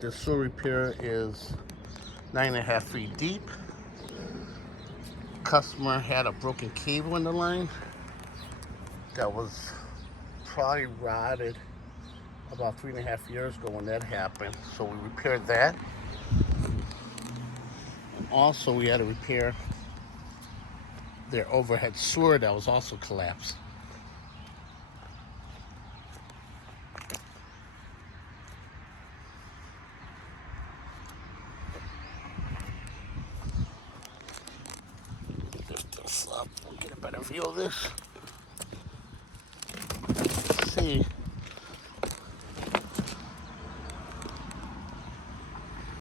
The sewer repair is 9.5 feet deep. Customer had a broken cable in the line that was probably rotted about 3.5 years ago when that happened. So we repaired that. And also we had to repair their overhead sewer that was also collapsed. Lift this up, we'll get a better view of this. See.